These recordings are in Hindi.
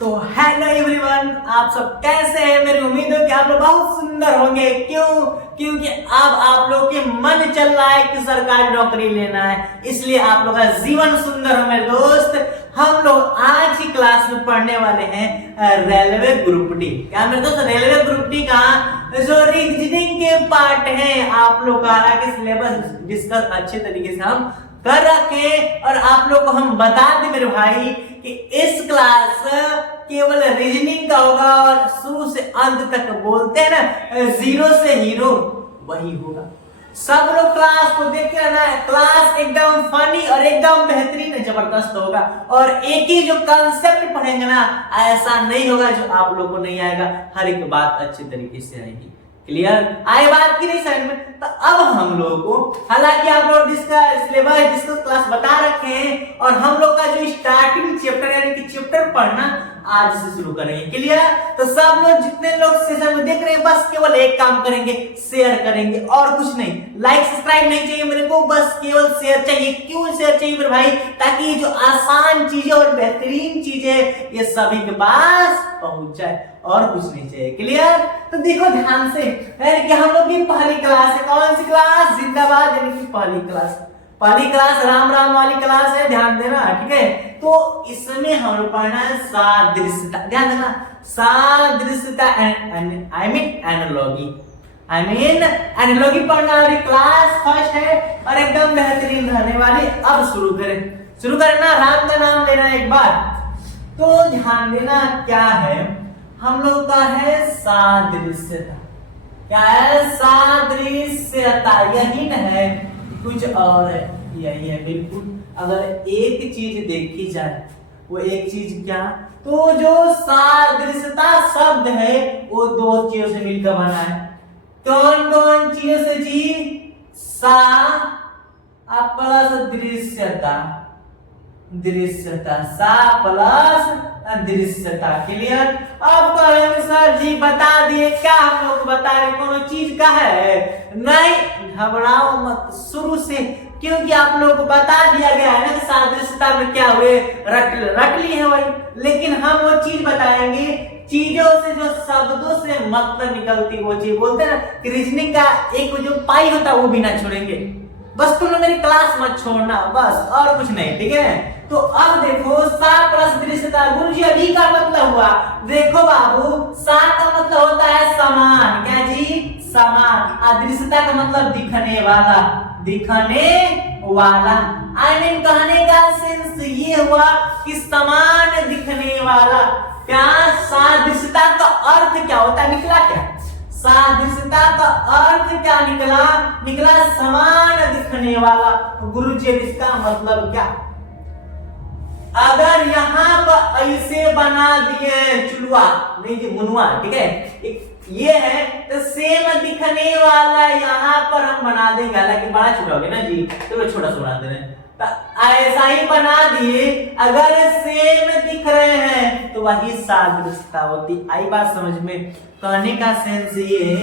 तो हेलो एवरीवन, आप सब कैसे हैं। मेरी उम्मीद है कि आप लोग बहुत सुंदर होंगे। क्योंकि अब आप लोग के मन चल रहा है कि सरकारी नौकरी लेना है, इसलिए आप लोग का जीवन सुंदर हो। मेरे दोस्त, हम लोग आज की क्लास में पढ़ने वाले हैं रेलवे ग्रुप डी। क्या मेरे दोस्त, रेलवे ग्रुप डी का जो रीजनिंग के पार्ट है, आप लोग का हालांकि सिलेबस डिस्कस अच्छे तरीके से हम कर रखे और आप लोग को हम बता दें मेरे भाई कि इस क्लास केवल रीजनिंग का होगा और शुरू से अंत तक बोलते हैं ना, जीरो से हीरो वही होगा। सब लोग क्लास को देख के रहना है। क्लास एकदम फनी और एकदम बेहतरीन जबरदस्त होगा और एक ही जो कंसेप्ट पढ़ेंगे ना, ऐसा नहीं होगा जो आप लोग को नहीं आएगा। हर एक बात अच्छे तरीके से आएगी। क्लियर? आए बात की नहीं समझ में? तो अब हम लोगों को, हालांकि आप लोग जिसका सिलेबस डिस्कस क्लास बता रखे हैं और हम लोग का जो स्टार्टिंग चैप्टर यानी कि चैप्टर पढ़ना आज से शुरू करेंगे। क्लियर? तो सब लोग जितने लोग सेशन में देख रहे हैं, बस केवल एक काम करेंगे, शेयर करेंगे और कुछ नहीं। लाइक सब्सक्राइब नहीं चाहिए मेरे को, बस केवल शेयर चाहिए। क्यों शेयर चाहिए मेरे भाई? ताकि जो आसान चीजें और बेहतरीन चीजें ये सभी के पास पहुंच जाए और कुछ नहीं चाहिए। क्लियर? तो देखो ध्यान से, कि हम लोग की पहली क्लास है। कौन सी क्लास? जिंदाबाद यानी कि पहली क्लास। पहली क्लास राम राम वाली क्लास है, ध्यान देना। ठीक है? तो इसमें हम लोग पढ़ना है सादृश्यता। ध्यान देना, सादृश्यता आई मीन एनालॉजी पढ़ना वाली क्लास फर्स्ट है और एकदम बेहतरीन रहने वाली। अब शुरू करें ना, राम का नाम लेना एक बार। तो ध्यान देना क्या है, हम लोग का है सादृश्यता। क्या है? सादृश्यता। यही न है, कुछ और है। यही है बिल्कुल। अगर एक चीज देखी जाए, वो एक चीज क्या, तो जो सादृश्यता शब्द है वो दो चीजों से मिलकर बना है। कौन कौन चीजों से जी? सा प्लस दृश्यता, सा प्लस दृश्यता। क्लियर? अब कहेंगे सर जी बता दिए, क्या हम लोग बता रहे कौन चीज का है? नहीं, घबराओ मत शुरू से, क्योंकि आप लोगों को बता दिया गया है ना कि सादृश्यता में क्या हुए, रट ली है वही। लेकिन हम वो चीज बताएंगे, चीजों से जो शब्दों से मतलब निकलती वो चीज। बोलते हैं ना कि रीजनिंग का एक जो पाई होता है वो भी ना छोड़ेंगे। बस तुम लोग मेरी क्लास मत छोड़ना, बस और कुछ नहीं। ठीक है? तो अब देखो, सा प्लस दृश्यता। गुरुजी अभी का मतलब हुआ, देखो बाबू, सा का मतलब होता है समान। क्या जी? समान। अदृश्यता का मतलब दिखने वाला, आई मीन कहने का सेंस ये हुआ कि समान दिखने वाला। क्या सादृश्यता का अर्थ क्या होता है? निकला क्या? सादृश्यता का अर्थ क्या निकला समान दिखने वाला। गुरुजी इसका मतलब क्या? अगर यहाँ पर ऐसे बना दिए चुलवा, नहीं जी मुनुआ, ठीक है, ये है तो सेम दिखने वाला यहाँ पर हम बना देंगे। हालांकि बड़ा छोटा हो गया ना जी, चलो छोटा सा बना दे रहे हैं। तो ऐसा ही बना दिए, अगर सेम दिख रहे हैं तो वही सादृश्यता होती। आई बात समझ में? कहने का सेंस ये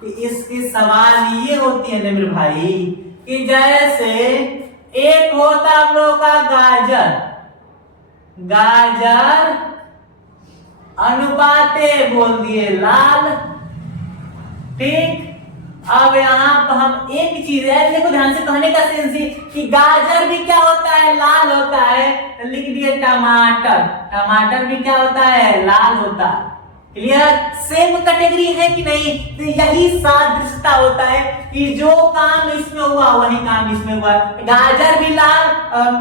कि इसके सवाल ये होती है ना मेरे भाई, कि जैसे एक होता हम लोग का गाजर अनुपाते बोल दिए लाल। ठीक? अब यहाँ पर हम एक चीज है, देखो ध्यान से, कहने का सेंस कि गाजर भी क्या होता है? लाल होता है। तो लिख दिए टमाटर भी क्या होता है? लाल होता है। क्लियर? सेम कैटेगरी है कि नहीं? तो यही सादृश्यता होता है कि जो काम इसमें हुआ वही काम इसमें हुआ। गाजर भी लाल,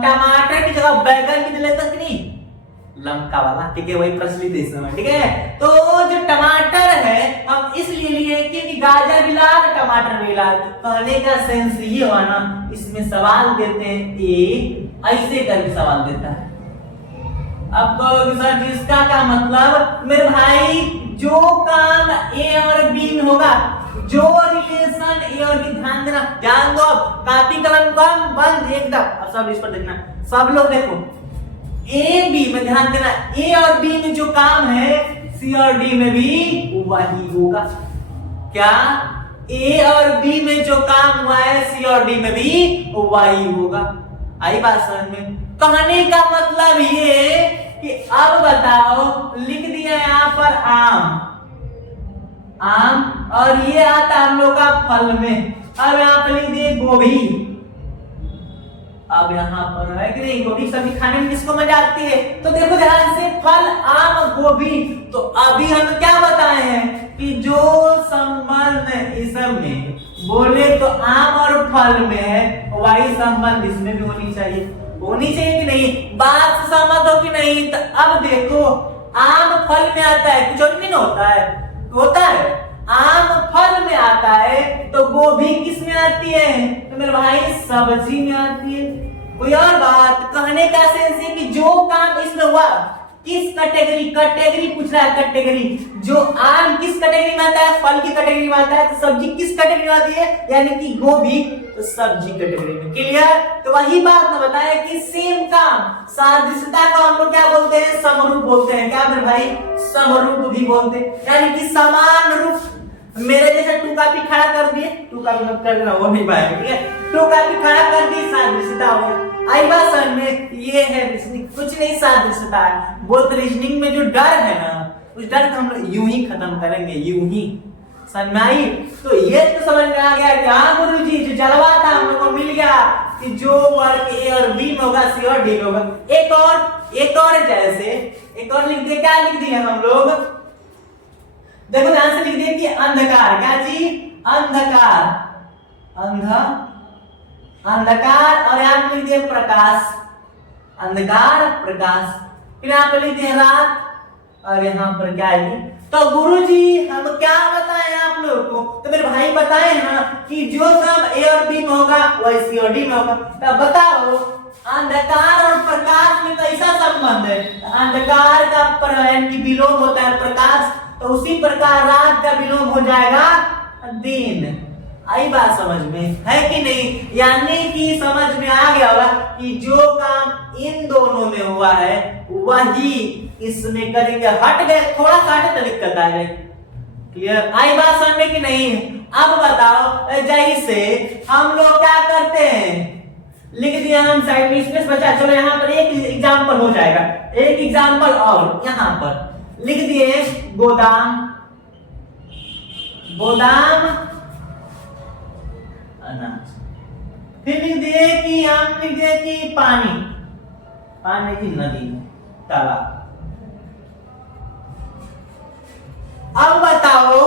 टमाटर की जगह बैगन भी लेते कि नहीं, लंका वाला। ठीक है? वही प्रचलित है इस समय। ठीक है? तो जो टमाटर है हम इसलिए लिए क्योंकि गाजर भी लाल, टमाटर भी लाल। कहने का सेंस ये हुआ ना, इसमें सवाल देते हैं एक ऐसे करके सवाल देता है। अब सर जिसका का मतलब मेरे भाई, जो काम ए और बी में होगा, जो रिलेशन ए और बी, ध्यान दो। कॉपी कलम कम बंद एकदम। अब सब इस पर देखना, सब लोग देखो, ए बी में ध्यान देना। ए और बी में जो काम है सी और डी में भी वही होगा। क्या? ए और बी में जो काम हुआ है सी और डी में भी वही होगा। आई बात समझ में? कहने का मतलब ये कि अब बताओ, लिख दिया यहाँ पर आम, आम, और ये आता है हम लोग का फल में। अब यहाँ पर लिख दिए गोभी। अब यहाँ पर है कि नहीं, गोभी सब्जी खाने में किसको मजा आती है? तो देखो ध्यान से, फल, आम, गोभी। तो अभी हम क्या बताए हैं कि जो संबंध इस में बोले तो आम और फल में है, वही संबंध इसमें भी होनी चाहिए कि नहीं? बात से सहमत हो कि नहीं? तो अब देखो, आम फल में आता है, कुछ और नहीं होता है, आम फल में आता है, तो गोभी किस में आती है? तो मेरे भाई सब्जी में आती है। कोई और बात कहने का सेंस है कि जो काम इसमें हुआ, किस कैटेगरी पूछ रहा है, कैटेगरी। जो आम किस कैटेगरी में आता है? फल की कैटेगरी में आता है। तो सब्जी किस कैटेगरी में आती है? यानी कि गोभी, तो सब्जी कैटेगरी में। क्लियर? तो वही बात मैं बताया कि सेम काम, सादृश्यता को हम लोग क्या बोलते हैं? समरूप बोलते हैं। क्या मेरे भाई? समरूप भी बोलते हैं, यानी कि समान रूप। मेरे जैसा टू कॉपी खड़ा कर दिए, टू कॉपी मत कर देना, वो नहीं पाएगा, ठीक है? टू कॉपी खड़ा कर दी, सादृश्यता हो गया। आई बात समझ में? ये है रीजनिंग, कुछ नहीं सादृश्यता है। बोथ रीजनिंग में जो डर है ना, उस डर को हम लोग यूं ही खत्म करेंगे, यूं ही। समझ में आई? तो ये तो समझ में आ गया कि हाँ गुरुजी, जो जलवा था हम लोग को मिल गया कि जो वर्ग ए और बी में होगा, सी और डी में होगा। एक और जैसे एक और लिख दिए, क्या लिख दिए हम लोग? देखो ध्यान से लिख दिए कि अंधकार, क्या जी? अंधकार, अंधकार, और यहाँ पे लिख दिए प्रकाश, अंधकार प्रकाश। फिर यहाँ पे लिख दिए रात, और यहाँ पर क्या है? तो गुरुजी हम क्या बताएं आप लोग को? तो मेरे भाई बताए ना कि जो काम ए और बी में होगा वही सी और डी में होगा। तो बताओ, अंधकार और प्रकाश में कैसा संबंध है? अंधकार का विलोम होता है प्रकाश, तो उसी प्रकार रात का विलोम हो जाएगा दिन। आई बात समझ में? है कि नहीं? यानी कि समझ में आ गया होगा कि जो काम इन दोनों में हुआ है वही इसमें करेंगे। हट गए, थोड़ा सा हटे तो दिक्कत आ जाएगी। क्लियर? आई बात समझ में कि नहीं? अब बताओ, जैसे हम लोग क्या करते हैं, लिख दिया हम साइड में, स्पेस बचा। चलो यहाँ पर एक एग्जाम्पल हो जाएगा, एक एग्जाम्पल और यहाँ पर लिख दिए गोदाम, गोदाम अनाज। फिर लिख दिए कि हम लिख दिए कि पानी, पानी की नदी, तालाब। अब बताओ,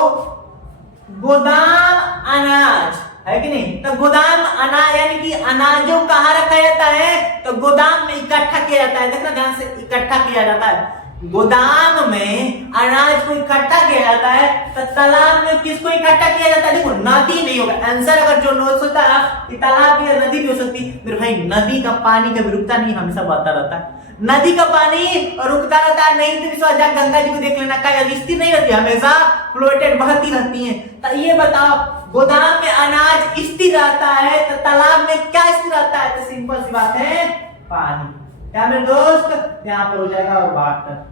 गोदाम अनाज है कि नहीं? तो गोदाम अनाज यानी कि अनाजों कहाँ रखा जाता है? तो गोदाम में इकट्ठा किया जाता है। देखना ध्यान से, इकट्ठा किया जाता है। गोदाम में अनाज को इकट्ठा किया जाता है। तो तालाब में किसको इकट्ठा किया जाता है? देखो, नदी नहीं होगा आंसर। अगर जो नोट्स होता है कि तालाब या नदी भी हो सकती है। मेरे भाई, नदी का पानी कभी रुकता नहीं, हमेशा बहता रहता है। नदी का पानी रुकता रहता है, नहीं तो विश्वास जा गंगा जी को देख लेना, क्या स्थिर नहीं रहती, हमेशा फ्लोटेड, बहती रहती है। तो ये बताओ, गोदाम में अनाज स्थिर रहता है, तो तालाब में क्या स्थिर रहता है? तो सिंपल सी बात है, पानी। क्या मेरे दोस्त? यहाँ पर हो जाएगा और बात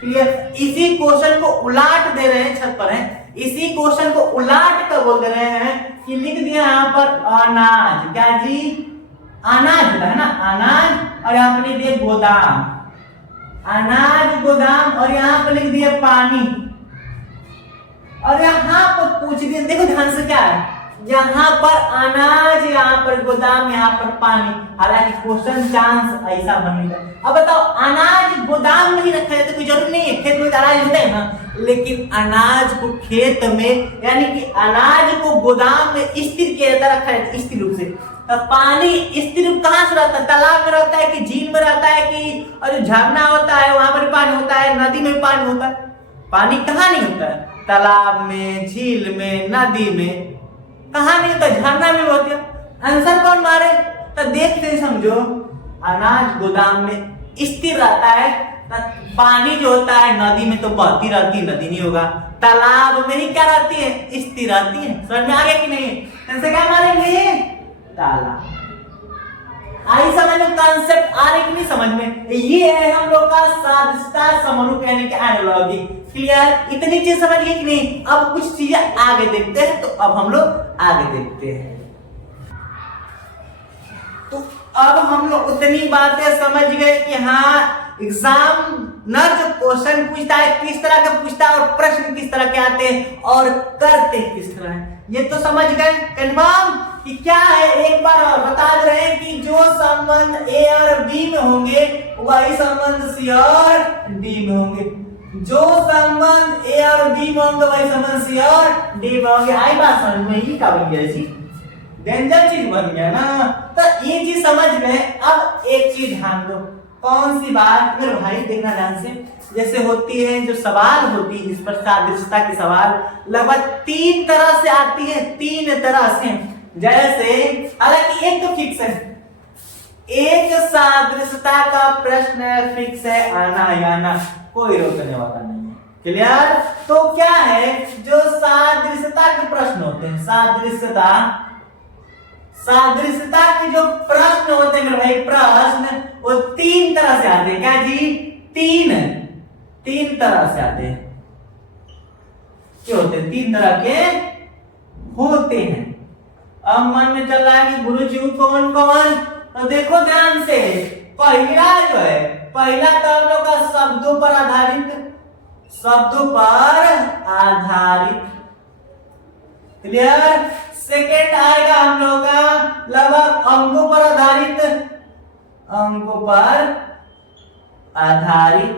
क्लियर। इसी क्वेश्चन को उलाट दे रहे हैं, छत पर है, इसी क्वेश्चन को उलाट कर बोल दे रहे हैं कि लिख दिया यहाँ पर अनाज, क्या जी? अनाज है ना, अनाज, और यहाँ पर लिख दिए गोदाम, अनाज गोदाम, और यहाँ पर लिख दिए पानी। और यहाँ पर पूछ दिया, देखो ध्यान से, क्या है? यहाँ पर अनाज, यहाँ पर गोदाम, यहाँ पर पानी। हालांकि क्वेश्चन चांस ऐसा बनेगा। अब बताओ, अनाज गोदाम में ही रखा है तो कोई जरूरी नहीं है, खेत में अनाज होता है ना, लेकिन अनाज को खेत में, यानी कि अनाज को गोदाम में स्थिर किया जाता, रखा है स्थिर रूप से। तो पानी स्थिर रूप कहाँ से रहता है? तालाब में रहता है कि झील में रहता है कि, और जो झरना होता है वहां पर पानी होता है, नदी में पानी होता है? पानी कहाँ नहीं होता है? तालाब में, झील में, नदी में, कहाँ नहीं होता? झरना में होती है। आंसर कौन मारे? तो देखते समझो, अनाज गोदाम में स्थिर रहता है, पानी जो होता है नदी में तो बहती रहती है, नदी नहीं होगा। तालाब में ही क्या रहती है? स्थिर रहती है। समझ में आ गया कि नहीं? ऐसे क्या मारेंगे? तालाब। आई समझ में? कॉन्सेप्ट आ रही कि नहीं समझ में? ये है हम लोग का सादृश्यता समरूप यानी कि एनालॉजी। क्लियर? इतनी चीज समझ गए कि नहीं? अब कुछ चीजें आगे देखते हैं, तो अब हम लोग आगे देखते हैं। तो अब हम लोग उतनी बातें समझ गए कि हाँ, एग्जाम न जो क्वेश्चन पूछता है किस तरह का पूछता है और प्रश्न किस तरह के आते हैं और करते किस तरह है। ये तो समझ गए कंफर्म कि क्या है। एक बार और बता दे रहे हैं कि जो संबंध ए और बी में होंगे वही संबंध सी और डी में होंगे। जो संबंध ए और बी में होंगे वही संबंध सी और डी में होंगे। आई बात समझ में? ये क्या बन गया जी? डेंजर चीज बन गया ना। तो ये चीज समझ गए। अब एक चीज ध्यान दो। कौन सी बात? मेरे भाई देखना ध्यान से। जैसे होती है जो सवाल होती है इस पर सादृश्यता की सवाल लगभग 3 तरह से आती है। 3 तरह से। जैसे हालांकि एक तो फिक्स है, एक सादृश्यता का प्रश्न फिक्स है, आना है आना, कोई रोकने वाला नहीं है। क्लियर? तो क्या है जो सादृश्यता के प्रश्न होते हैं, सादृश्यता के जो प्रश्न होते हैं मेरे भाई, प्रश्न वो 3 तरह से आते हैं। क्या जी? 3 तरह से आते हैं। क्यों होते हैं? 3 तरह के होते हैं। अब मन में चल रहा है कि गुरु जी कौन कौन? तो देखो ध्यान से। पहला जो है, पहला तो हम लोग का शब्दों पर आधारित। क्लियर? सेकेंड आएगा हम लोग का लगभग अंकों पर आधारित।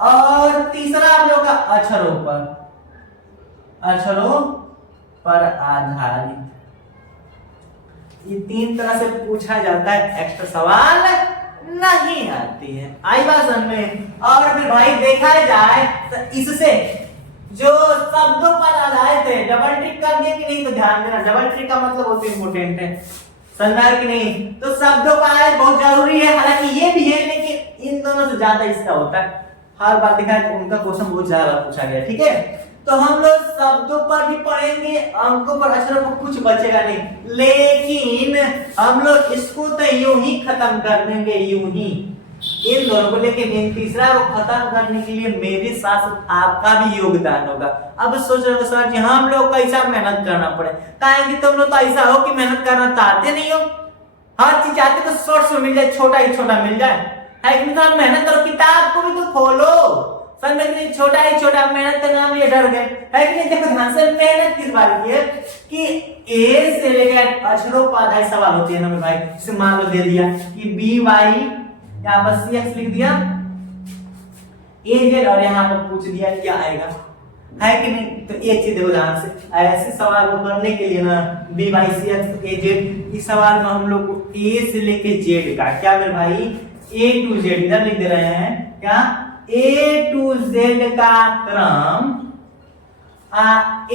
और तीसरा हम लोग का अक्षरों पर आधारित। ये 3 तरह से पूछा जाता है, एक्स्ट्रा सवाल नहीं आती है। आई बात समझ में? और फिर भाई देखा जाए तो इससे जो शब्दों पर आधारित है, डबल ट्रिक कर दिया कि नहीं? तो ध्यान देना, डबल ट्रिक का मतलब बहुत इंपोर्टेंट है, समझा कि नहीं? तो शब्दों का आधारित बहुत जरूरी है। हालांकि ये भी है लेकिन इन दोनों से ज्यादा इसका होता है। हर बात देखा है उनका क्वेश्चन बहुत ज्यादा पूछा गया। ठीक है, तो हम लोग शब्दों पर भी पढ़ेंगे, अंकों पर, अक्षरों पर कुछ बचेगा नहीं। लेकिन हम लोग इसको तो यूं ही खत्म कर देंगे, यूं ही इन दोनों को। लेकिन तीसरा को खत्म करने के लिए मेरे साथ आपका भी योगदान होगा। अब सोच रहे हो सर जी हम लोग कैसा मेहनत करना पड़े? कि तुम लोग तो ऐसा हो कि मेहनत करना चाहते नहीं हो, हर चीज चाहते तो शॉर्ट्स में मिल जाए, छोटा ही छोटा मिल जाए, है कि नहीं? मेहनत करो, किताब को भी तो खोलो, समझ में? छोटा ही छोटा मेहनत का नाम ये डर गए, है कि नहीं? देखो ध्यान से, मेहनत किस बात की है कि ए से लेकर अक्षरों पर आधारित सवाल होती है ना मेरे भाई। जैसे मान लो दे दिया कि बी वाई, यहाँ पर सी एक्स लिख दिया, ए जेड, और यहाँ पर पूछ दिया क्या आएगा, है कि नहीं? तो एक चीज देखो ध्यान से, ऐसे सवाल को करने के लिए ना बी वाई सी एक्स ए जेड, इस सवाल में हम लोग को ए से लेके जेड का, क्या मेरे भाई, ए टू जेड इधर लिख दे रहे हैं, क्या ए टू जेड का क्रम, ए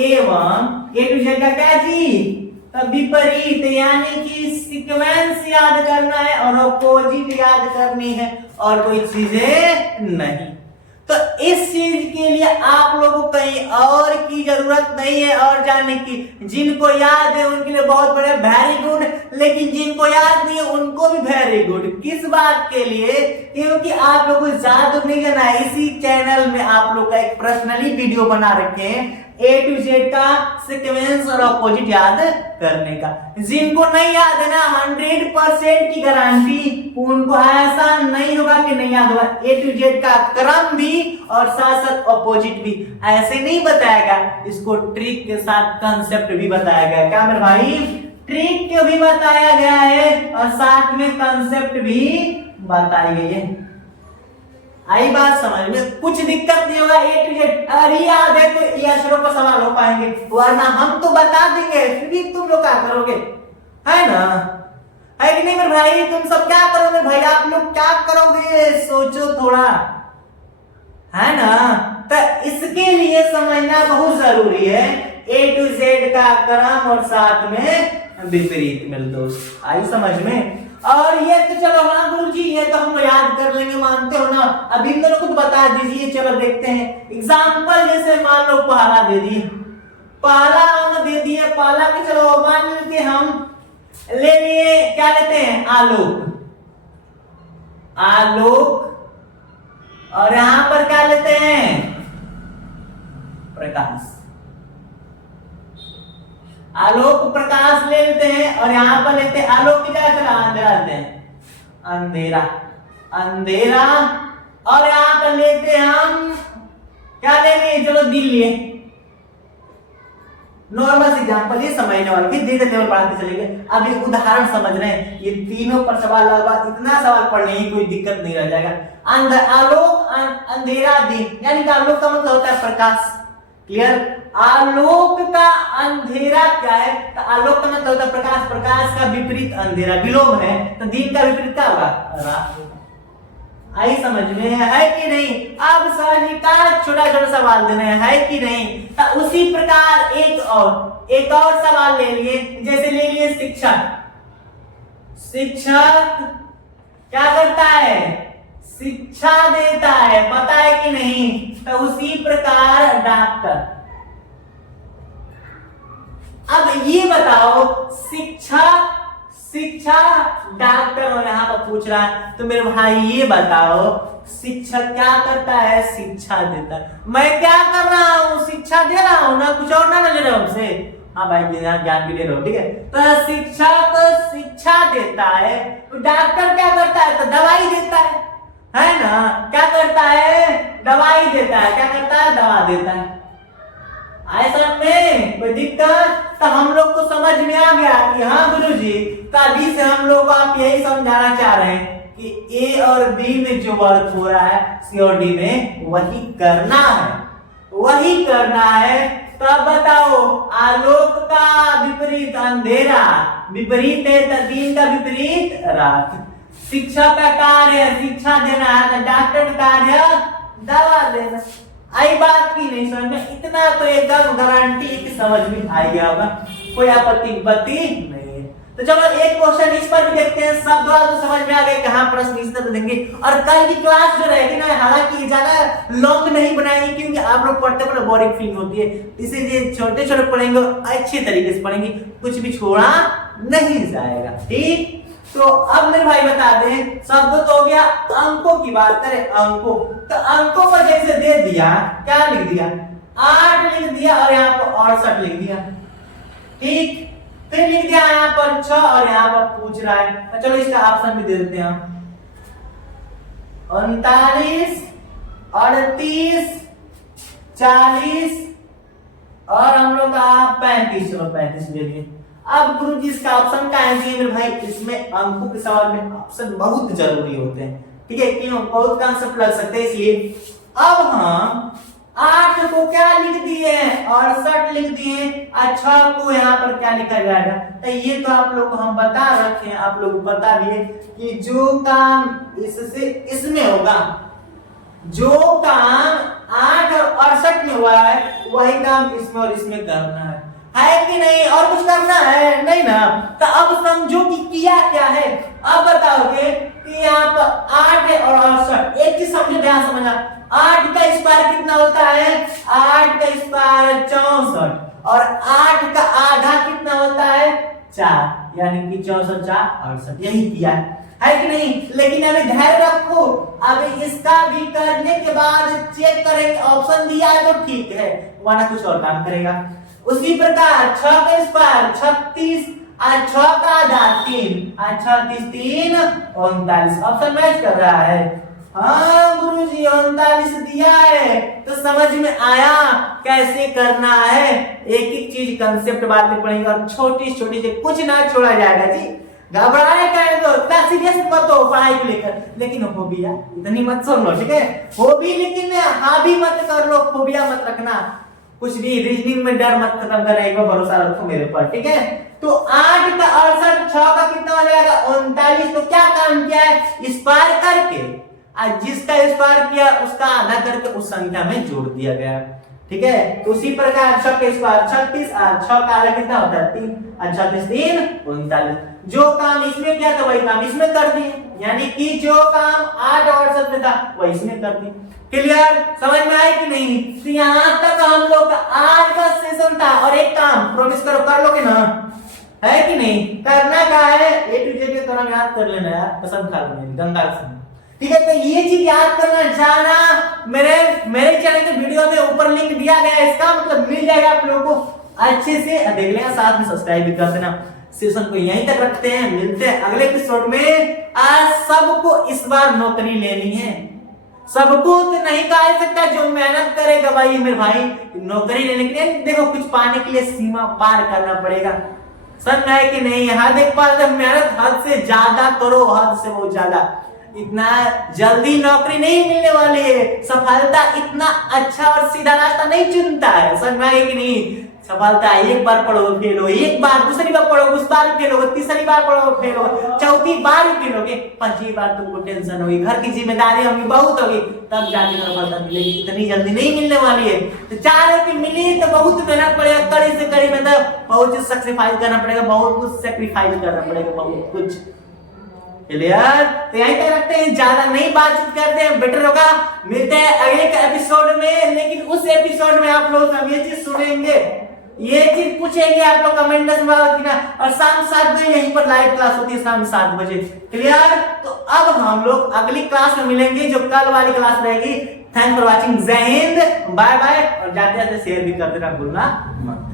टू जेड का क्या जी, विपरीत, यानी कि सीक्वेंस याद करना है और अपोजिट याद करनी है और कोई चीजें नहीं। तो इस चीज के लिए आप लोगों को कहीं और की जरूरत नहीं है और जाने की। जिनको याद है उनके लिए बहुत बड़े वेरी गुड, लेकिन जिनको याद नहीं है उनको भी वेरी गुड। किस बात के लिए? क्योंकि आप लोगों को ज्यादा नहीं करना है। इसी चैनल में आप लोग का एक पर्सनली वीडियो बना रखे हैं ए टू जेड का सीक्वेंस और अपोजिट याद करने का। जिनको नहीं याद है ना 100% की गारंटी, उनको ऐसा नहीं होगा कि नहीं याद होगा। ए टू जेड का क्रम भी और साथ साथ अपोजिट भी ऐसे नहीं बताएगा, इसको ट्रिक के साथ कंसेप्ट भी बताया गया। क्या मेरे भाई? ट्रिक को भी बताया गया है और साथ में कंसेप्ट भी बताई गई है। आई बात समझ में? कुछ दिक्कत नहीं होगा। ए टू जेड अरे याद है तो ये अक्षरों पर सवाल हो पाएंगे, वरना हम तो बता देंगे, फिर भी तुम लोग क्या करोगे, है ना? है कि नहीं मेरे भाई? तुम सब क्या करोगे भाई? आप लोग क्या करोगे सोचो थोड़ा, है ना? तो इसके लिए समझना बहुत जरूरी है ए टू जेड का क्रम और साथ में विपरीत मेरे दोस्त। आई समझ में? और ये तो चलो हाँ गुरुजी ये तो हम याद कर लेंगे, मानते हो ना? अब इन दोनों को तो बता दीजिए। चलो देखते हैं एग्जांपल। जैसे मान लो पहला दे दिए, पहला हम दे दिए, पहला के चलो मान लेते हम ले लिए, क्या लेते हैं, आलोक, आलोक, और यहां पर क्या लेते हैं, प्रकाश, आलोक प्रकाश ले लेते हैं, और यहां पर लेते हैं आलोक की जगह चला अंधेरा लेते हैं, अंधेरा, अंधेरा और यहाँ पर लेते हम क्या लेंगे, चलो दिन लिए, नॉर्मल एग्जांपल ये समझने वाले, फिर धीरे धीरे बढ़ाते चलेंगे। अब ये उदाहरण समझ रहे हैं, ये तीनों पर सवाल लगभग इतना सवाल पढ़ने की कोई दिक्कत नहीं रह जाएगा। आलोक, अंधेरा, दिन, यानी कि आलोक का मतलब होता है प्रकाश, क्लियर। आलोक का अंधेरा क्या है, तो आलोक का मतलब होता है प्रकाश, प्रकाश का विपरीत अंधेरा, विलोम है, तो दिन का विपरीत क्या होगा, रात। आई समझ में है कि नहीं। अब सर जी का छोटा छोटा सवाल देने है कि नहीं। तो उसी प्रकार एक और सवाल ले लिए, जैसे ले लिए शिक्षक। शिक्षक क्या करता है, शिक्षा देता है, पता है कि नहीं। तो उसी प्रकार डॉक्टर। अब ये बताओ, शिक्षा डॉक्टर और यहाँ पर पूछ रहा है, तो मेरे भाई ये बताओ शिक्षक क्या करता है, शिक्षा देता है। मैं क्या कर रहा हूँ, शिक्षा दे रहा हूँ ना, कुछ और ना ले रहा हूँ हमसे। हाँ भाई ज्ञान भी ले रहा हूँ, ठीक है। तो शिक्षक शिक्षा देता है, तो डॉक्टर क्या करता है, तो दवाई देता है ना। क्या करता है, दवाई देता है। क्या करता है, दवा देता है। ऐसा में कोई दिक्कत, तो हम लोग को समझ में आ गया कि हाँ गुरुजी, तो अभी से हम लोग को आप यही समझाना चाह रहे हैं कि ए और बी में जो वर्क हो रहा है, सी और डी में वही करना है। तो अब बताओ, आलोक का विपरीत अंधेरा, विपरीत है तो दिन का विपरीत रात। शिक्षा का कार्य शिक्षा देना है, तो डॉक्टर का कार्य दवा देना। आई बात की नहीं समझ में, इतना तो एकदम गारंटी कि समझ में आ गया होगा, कोई आपत्ति नहीं है। तो चलो एक क्वेश्चन इस पर भी देखते हैं, सब द्वारा तो समझ में आ गया कि हाँ प्रश्न इस तरह देंगे। और कल की क्लास जो रहेगी ना, हालांकि ज्यादा लॉन्ग नहीं बनाएंगे क्योंकि आप लोग पढ़ते पढ़ते बोरिंग फीलिंग होती है, इसीलिए छोटे छोटे पढ़ेंगे, अच्छे तरीके से पढ़ेंगे, कुछ भी छोड़ा नहीं जाएगा, ठीक। तो अब मेरे भाई बता दें, शब्द तो हो गया। अंकों की बात करें, अंकों, तो अंकों पर जैसे दे दिया, क्या लिख दिया, 8 लिख दिया और यहाँ पर 68 लिख दिया, ठीक। फिर लिख दिया यहाँ पर 6 और यहाँ पर पूछ रहा है, तो चलो इसका ऑप्शन भी दे देते हैं, 39, 38, 40 और हम लोग का 35, चलो 35 ले लिए। अब गुरुजी इसका ऑप्शन का है मेरे भाई, इसमें अंकों के सवाल में ऑप्शन बहुत जरूरी होते हैं, ठीक है, क्यों, बहुत कंसेप्ट लग सकते हैं, इसलिए अब हम 8 को क्या लिख दिए, 68 लिख दिए, अच्छा को यहाँ पर क्या लिखा जाएगा। तो ये तो आप लोग को हम बता रखे हैं, आप लोग को पता भी है कि जो काम इससे इसमें होगा, जो काम 8 और 68 में हुआ है, वही काम इसमें और इसमें करना है कि नहीं, और कुछ करना है नहीं ना। तो अब समझो कि किया क्या है। अब बताओगे कि यहाँ पर 8 है और 68, एक चीज समझो, ध्यान समझना, 8 का स्क्वायर कितना होता है, 8 का स्क्वायर 64 और 8 का आधा कितना होता है, 4, यानी कि 64 4 68, यही किया है कि नहीं। लेकिन अभी ध्यान रखो, अभी इसका भी करने के बाद चेक करेंगे, ऑप्शन दिया है तो ठीक है, वरना कुछ और काम करेगा। उसी प्रकार 6 का स्क्वायर 36 और 6 का आधा 3, 36 3 39, ऑप्शन मैच कर रहा है। हाँ गुरुजी 39 दिया है, तो समझ में आया कैसे करना है। एक एक चीज कंसेप्ट बाद में पढ़ेंगे और छोटी छोटी से कुछ ना छोड़ा जाएगा जी। घबराए कहें तो इतना सीरियस मत हो पढ़ाई को लेकर, लेकिन फोबिया इतनी मत सुन लो, ठीक है, फोबी, लेकिन हावी मत कर लो, फोबिया मत रखना, कुछ भी रीजनिंग में डर मत खत्म करना, एक बार भरोसा रखो मेरे पर, ठीक है। तो 8 का 68, 6 का कितना हो जाएगा 39, तो क्या काम किया है, स्क्वायर करके, और जिसका स्क्वायर किया उसका आधा करके उस संख्या में जोड़ दिया गया, ठीक है। तो उसी प्रकार 6 का स्क्वायर 36 और 6 का आधा कितना होता है 3, 36 3 39, जो काम इसमें किया था वही काम इसमें कर दिए, यानी कि जो काम 8 और 68 में था वही इसमें कर दिए। क्लियर, समझ में आया कि नहीं। तो यहाँ तक हम लोग का आज का सेशन था, और एक काम प्रॉमिस करो कर लोगे ना, है कि नहीं, करना क्या है, A to Z का नाम याद कर लेना यार, कसम खा लेना गंगा कसम, ठीक है। तो ये चीज याद करना जाना, मेरे चैनल के वीडियो में ऊपर लिंक दिया गया है, इसका मतलब मिल जाएगा आप लोगों को, अच्छे से देख लेना, साथ में सब्सक्राइब भी कर देना। सेशन को यहीं तक रखते हैं, मिलते हैं अगले एपिसोड में। आज सबको इस बार नौकरी लेनी है, सबको तो नहीं कहा जा सकता, जो मेहनत करेगा भाई मेरे भाई नौकरी लेने के लिए, देखो कुछ पाने के लिए सीमा पार करना पड़ेगा, समझ है कि नहीं। हद एक बार मेहनत हद से ज्यादा करो, हद से बहुत ज्यादा, इतना जल्दी नौकरी नहीं मिलने वाली है। सफलता इतना अच्छा और सीधा रास्ता नहीं चुनता है, समझ में आए कि नहीं। सफलता एक बार पढ़ो फेल हो, एक बार दूसरी बार पढ़ो उस बार फेल हो, तीसरी बार पढ़ो फेल हो, चौथी बार फेल होगे, पांचवी बार तुमको टेंशन होगी, घर की जिम्मेदारी होगी, बहुत होगी, तब जाके सफलता मिलेगी, इतनी जल्दी नहीं मिलने वाली है। तो चाह रहे कि मिली तो बहुत मेहनत पड़ेगा, कड़ी से कड़ी मेहनत, बहुत कुछ सैक्रिफाइस करना पड़ेगा, बहुत कुछ सैक्रिफाइस करना पड़ेगा, बहुत कुछ। क्लियर? तो यहीं तक रखते हैं, ज्यादा नहीं बातचीत करते हैं, बेटर होगा। मिलते हैं अगले एपिसोड में, लेकिन उस एपिसोड में आप लोग सब ये चीज सुनेंगे, ये चीज पूछेंगे आप लोग कमेंट में ना, और शाम 7 बजे यहीं पर लाइव क्लास होती है, शाम 7 बजे। क्लियर? तो अब हम लोग अगली क्लास में मिलेंगे, जो कल वाली क्लास रहेगी। थैंक्स फॉर वॉचिंग, जय हिंद, बाय बाय, और जाते जाते शेयर भी कर देना भूलना मत।